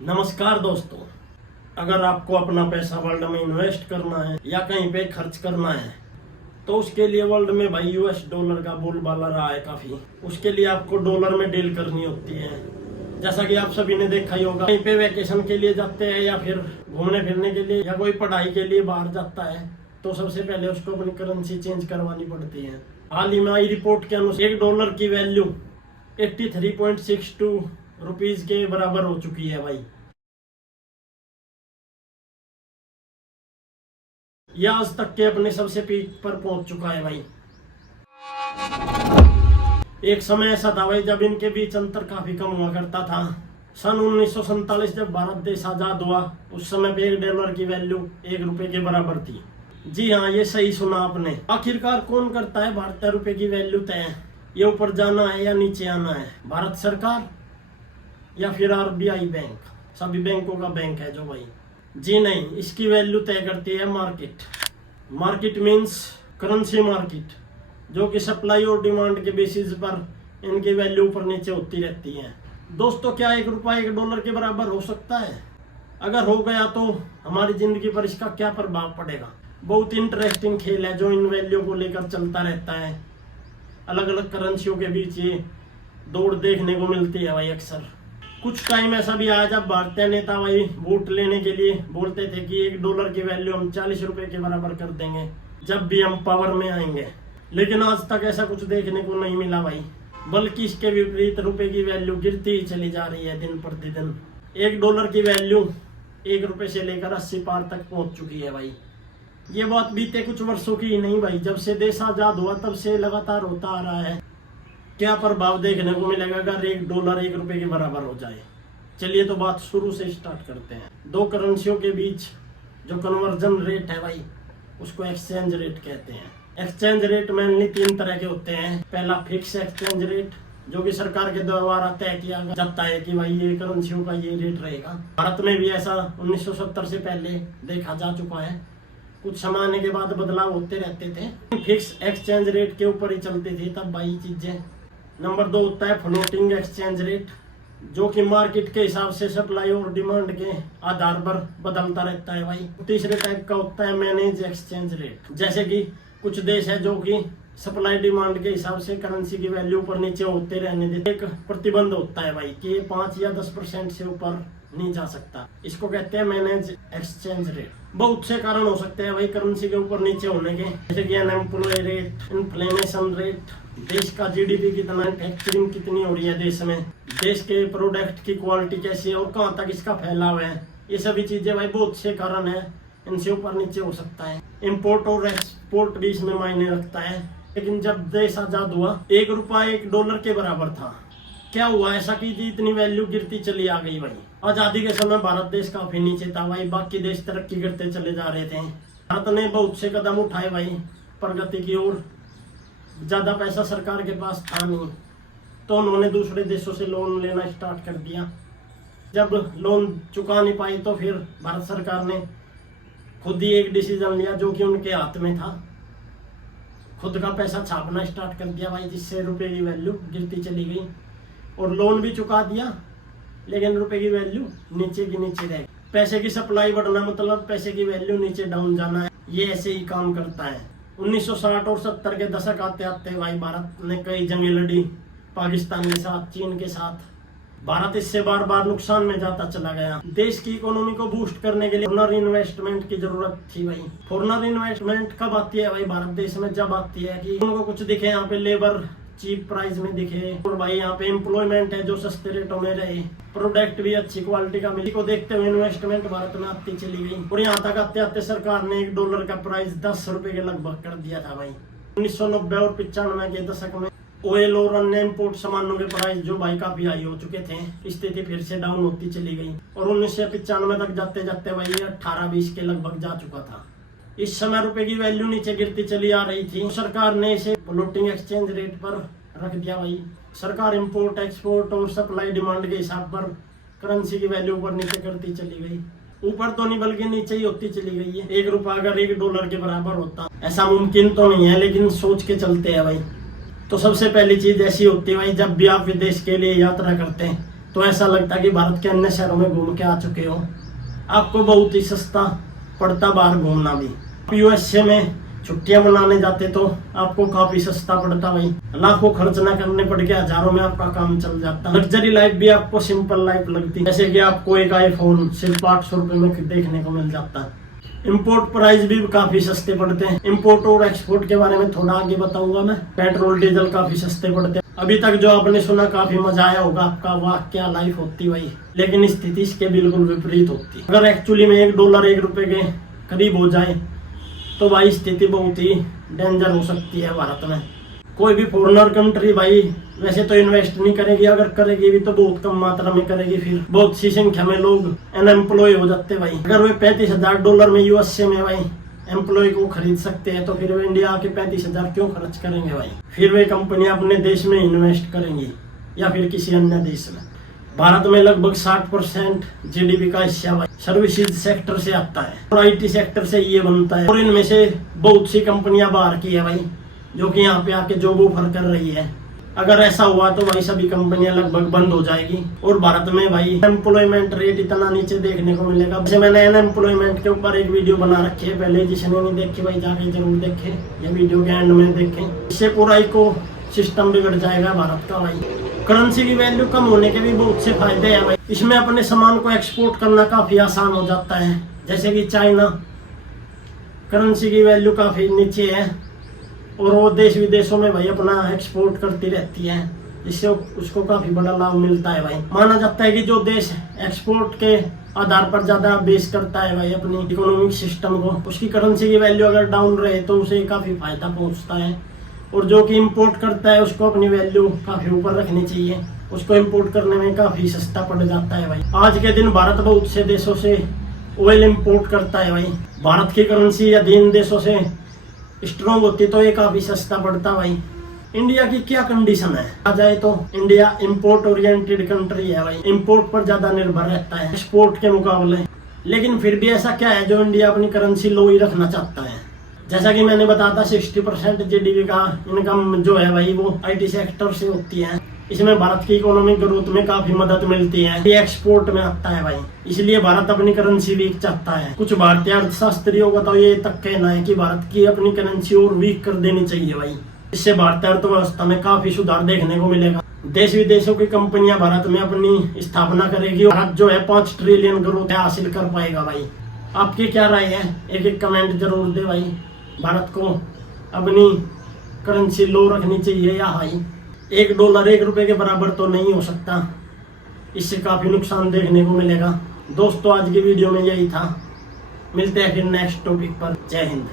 नमस्कार दोस्तों, अगर आपको अपना पैसा वर्ल्ड में इन्वेस्ट करना है या कहीं पे खर्च करना है तो उसके लिए वर्ल्ड में भाई यूएस डॉलर का बोलबाला रहा है काफी। उसके लिए आपको डॉलर में डील करनी होती है। जैसा कि आप सभी ने देखा ही होगा, कहीं पे वेकेशन के लिए जाते हैं या फिर घूमने फिरने के लिए या कोई पढ़ाई के लिए बाहर जाता है तो सबसे पहले उसको अपनी करेंसी चेंज करवानी पड़ती है। हाल ही में आई रिपोर्ट के अनुसार $1 की वैल्यू 83.62 रुपीज के बराबर हो चुकी है भाई। यह आज तक के अपने सबसे पीक पर पहुंच चुका है भाई। एक समय ऐसा था भाई जब इनके बीच अंतर काफी कम हुआ करता था। सन 1947 जब भारत देश आजाद हुआ उस समय पे $1 की वैल्यू ₹1 के बराबर थी। जी हाँ, ये सही सुना आपने। आखिरकार कौन करता है भारतीय रुपए की वैल्यू तय? ये ऊपर जाना है या नीचे आना है? भारत सरकार या फिर आरबीआई बैंक? सभी बैंकों का बैंक है जो भाई। जी नहीं, इसकी वैल्यू तय करती है market. Market means currency market, जो कि सप्लाई और डिमांड के बेसिस पर इनकी वैल्यू ऊपर नीचे होती रहती है। दोस्तों, क्या ₹1 $1 के बराबर हो सकता है? अगर हो गया तो हमारी जिंदगी पर इसका क्या प्रभाव पड़ेगा? बहुत इंटरेस्टिंग खेल है जो इन वैल्यू को लेकर चलता रहता है। अलग अलग करेंसियों के बीच ये दौड़ देखने को मिलती है भाई। अक्सर कुछ टाइम ऐसा भी आया जब भारतीय नेता भाई वोट लेने के लिए बोलते थे कि $1 की वैल्यू हम ₹40 के बराबर कर देंगे जब भी हम पावर में आएंगे। लेकिन आज तक ऐसा कुछ देखने को नहीं मिला भाई, बल्कि इसके विपरीत रुपए की वैल्यू गिरती ही चली जा रही है दिन प्रतिदिन। $1 की वैल्यू ₹1 से लेकर 80 पार तक पहुंच चुकी है भाई। ये बात बीते कुछ वर्षों की ही नहीं भाई, जब से देश आजाद हुआ तब से लगातार होता आ रहा है। क्या प्रभाव देखने को मिलेगा अगर $1 ₹1 के बराबर हो जाए? चलिए तो बात शुरू से स्टार्ट करते हैं। दो करेंसियों के बीच जो कन्वर्जन रेट है भाई, उसको एक्सचेंज रेट कहते हैं। एक्सचेंज रेट मेनली 3 तरह के होते हैं। पहला फिक्स एक्सचेंज रेट, जो कि सरकार के द्वारा तय किया जाता है कि भाई ये करेंसियों का ये रेट रहेगा। भारत में भी ऐसा 1970 से पहले देखा जा चुका है। कुछ समय आने के बाद बदलाव होते रहते थे। फिक्स एक्सचेंज रेट के ऊपर ही चलती थी तब भाई चीजें। नंबर 2 होता है फ्लोटिंग एक्सचेंज रेट, जो कि मार्केट के हिसाब से सप्लाई और डिमांड के आधार पर बदलता रहता है भाई। तीसरे टाइप का होता है मैनेज एक्सचेंज रेट, जैसे कि कुछ देश है जो कि सप्लाई डिमांड के हिसाब से करेंसी की वैल्यू ऊपर नीचे होते रहने देते। एक प्रतिबंध होता है भाई कि 5 या 10% से ऊपर नहीं जा सकता। इसको कहते हैं मैनेज एक्सचेंज रेट। बहुत से कारण हो सकते हैं भाई करेंसी के ऊपर नीचे होने के, जैसे कि अनएम्प्लॉय रेट, इन्फ्लेशन रेट, देश का जीडीपी कितना, मैन्युफैक्चरिंग कितनी हो रही है देश में, देश के प्रोडक्ट की क्वालिटी कैसी है और कहाँ तक इसका फैलाव है। ये सभी चीजें भाई बहुत से कारण है, इनसे ऊपर नीचे हो सकता है। इम्पोर्ट और एक्सपोर्ट भी इसमें मायने रखता है। लेकिन जब देश आजाद हुआ $1 $1 के बराबर था। क्या हुआ ऐसा कि इतनी वैल्यू गिरती चली आ गई भाई? आजादी के समय भारत देश काफी नीचे था भाई, बाकी देश तरक्की करते चले जा रहे थे। भारत ने बहुत से कदम उठाए भाई प्रगति की ओर। ज्यादा पैसा सरकार के पास था नहीं, तो उन्होंने दूसरे देशों से लोन लेना स्टार्ट कर दिया। जब लोन चुका नहीं पाई तो फिर भारत सरकार ने खुद ही एक डिसीजन लिया जो कि उनके हाथ में था। खुद का पैसा छापना स्टार्ट कर दिया भाई, जिससे रुपए की वैल्यू गिरती चली गई और लोन भी चुका दिया, लेकिन रुपए की वैल्यू नीचे की नीचे रह गई। पैसे की सप्लाई बढ़ना मतलब पैसे की वैल्यू नीचे डाउन जाना है। ये ऐसे ही काम करता है। 1960 और 70 के दशक आते आते भाई भारत ने कई जंगें लड़ी, पाकिस्तान के साथ, चीन के साथ। भारत इससे बार बार नुकसान में जाता चला गया। देश की इकोनॉमी को बूस्ट करने के लिए फॉरेनर इन्वेस्टमेंट की जरूरत थी भाई। फॉरेनर इन्वेस्टमेंट कब आती है भाई भारत देश में? जब आती है कि उनको कुछ दिखे, यहाँ पे लेबर चीप प्राइस में दिखे और भाई यहाँ पे एम्प्लॉयमेंट है जो सस्ते रेटों में रहे, प्रोडक्ट भी अच्छी क्वालिटी का मिली। को देखते हुए इन्वेस्टमेंट भारत में आती चली गई और यहाँ तक आते आते सरकार ने $1 का प्राइस $10 के लगभग कर दिया था भाई। 1990 और 95 के दशक में ऑयल और अन्य इम्पोर्ट सामानों के प्राइस जो भाई काफी हाई हो चुके थे, स्थिति फिर से डाउन होती चली गई और 1995 तक जाते जाते भाई 18-20 के लगभग जा चुका था। इस समय रुपए की वैल्यू नीचे गिरती चली आ रही थी। सरकार ने इसे फ्लोटिंग एक्सचेंज रेट पर रख दिया भाई। सरकार इंपोर्ट, एक्सपोर्ट और सप्लाई डिमांड के हिसाब पर करेंसी की वैल्यू ऊपर नीचे करती चली गई। ऊपर तो नहीं बल्कि नीचे ही होती चली गई है। $1 अगर $1 के बराबर होता, ऐसा मुमकिन तो नहीं है, लेकिन सोच के चलते हैं भाई। तो सबसे पहली चीज ऐसी होती है भाई, जब भी आप विदेश के लिए यात्रा करते हैं तो ऐसा लगता है कि भारत के अन्य शहरों में घूम के आ चुके हो। आपको बहुत ही सस्ता पड़ता बाहर घूमना भी। यूएसए में छुट्टियां मनाने जाते तो आपको काफी सस्ता पड़ता भाई, लाखों खर्च ना करने पड़ के हजारों में आपका काम चल जाता। लग्जरी लाइफ भी आपको सिंपल लाइफ लगती, जैसे कि आपको एक आईफोन सिर्फ 800 रुपए में देखने को मिल जाता है। इंपोर्ट प्राइस भी काफी सस्ते पड़ते हैं। इंपोर्ट और एक्सपोर्ट के बारे में थोड़ा आगे बताऊंगा मैं। पेट्रोल डीजल काफी सस्ते पड़ते हैं। अभी तक जो आपने सुना काफी मजा आया होगा आपका, वाह क्या लाइफ होती भाई, लेकिन स्थिति इसके बिल्कुल विपरीत होती। अगर एक्चुअली में $1 1 रुपए के करीब हो जाए तो भाई स्थिति बहुत ही डेंजर हो सकती है भारत में। कोई भी फॉरेनर कंट्री भाई वैसे तो इन्वेस्ट नहीं करेगी, अगर करेगी भी तो बहुत कम मात्रा में करेगी। फिर बहुत सी संख्या में लोग अनएम्प्लॉय हो जाते भाई। अगर वे $35,000 में यूएसए में भाई एम्प्लॉय को खरीद सकते हैं तो फिर वे इंडिया आके 35,000 क्यों खर्च करेंगे भाई। फिर वे कंपनी अपने देश में इन्वेस्ट करेंगी या फिर किसी अन्य देश में। भारत में लगभग 60% जीडीपी का हिस्सा भाई सर्विसेज सेक्टर से आता है और आईटी सेक्टर से ये बनता है। और इनमें से बहुत सी कंपनियां बाहर की है भाई, जो कि यहाँ पे आके जॉब ऑफर कर रही है। अगर ऐसा हुआ तो भाई सभी कंपनियां लगभग बंद हो जाएगी और भारत में भाई एम्प्लॉयमेंट रेट इतना नीचे देखने को मिलेगा। जैसे मैंने अनएम्प्लॉयमेंट के ऊपर एक वीडियो बना रखी है पहले, जिसने नहीं देखी भाई जाके जरूर देखे, ये वीडियो के एंड में देखें। इससे पूरा इको सिस्टम बिगड़ जाएगा भारत का भाई। करेंसी की वैल्यू कम होने के भी बहुत से फायदे हैं भाई। इसमें अपने सामान को एक्सपोर्ट करना काफी आसान हो जाता है। जैसे कि चाइना, करेंसी की वैल्यू काफी नीचे है और वो देश विदेशों में भाई अपना एक्सपोर्ट करती रहती है, जिससे उसको काफी बड़ा लाभ मिलता है भाई। माना जाता है कि जो देश एक्सपोर्ट के आधार पर ज्यादा बेस करता है भाई अपनी इकोनॉमिक सिस्टम को, उसकी करेंसी की वैल्यू अगर डाउन रहे तो उसे काफी फायदा पहुंचता है। और जो कि इंपोर्ट करता है उसको अपनी वैल्यू काफी ऊपर रखनी चाहिए, उसको इंपोर्ट करने में काफी सस्ता पड़ जाता है भाई। आज के दिन भारत बहुत से देशों से ऑयल इंपोर्ट करता है भाई। भारत की करेंसी यदि इन देशों से स्ट्रॉन्ग होती तो ये काफी सस्ता पड़ता भाई। इंडिया की क्या कंडीशन है आ जाए तो इंडिया इंपोर्ट ओरिएंटेड कंट्री है भाई, इंपोर्ट पर ज्यादा निर्भर रहता है एक्सपोर्ट के मुकाबले। लेकिन फिर भी ऐसा क्या है जो इंडिया अपनी करेंसी लो ही रखना चाहता है। जैसा कि मैंने बताया था 60% जीडीपी का इनकम जो है भाई वो आईटी सेक्टर से होती है। इसमें भारत की इकोनॉमिक ग्रोथ में काफी मदद मिलती है, ये एक्सपोर्ट में आता है भाई। इसलिए भारत अपनी करेंसी वीक चाहता है। कुछ भारतीय अर्थशास्त्रियों का तो ये तक कहना है कि भारत की अपनी करेंसी और वीक कर देनी चाहिए भाई। इससे भारतीय अर्थव्यवस्था में काफी सुधार देखने को मिलेगा। देश विदेशों की कंपनियां भारत में अपनी स्थापना करेगी और भारत जो है 5 ट्रिलियन ग्रोथ हासिल कर पाएगा भाई। आपकी क्या राय है, एक एक कमेंट जरूर दे भाई। भारत को अपनी करेंसी लो रखनी चाहिए या हाई? $1 1 रुपए के बराबर तो नहीं हो सकता, इससे काफी नुकसान देखने को मिलेगा। दोस्तों आज की वीडियो में यही था, मिलते हैं फिर नेक्स्ट टॉपिक पर। जय हिंद।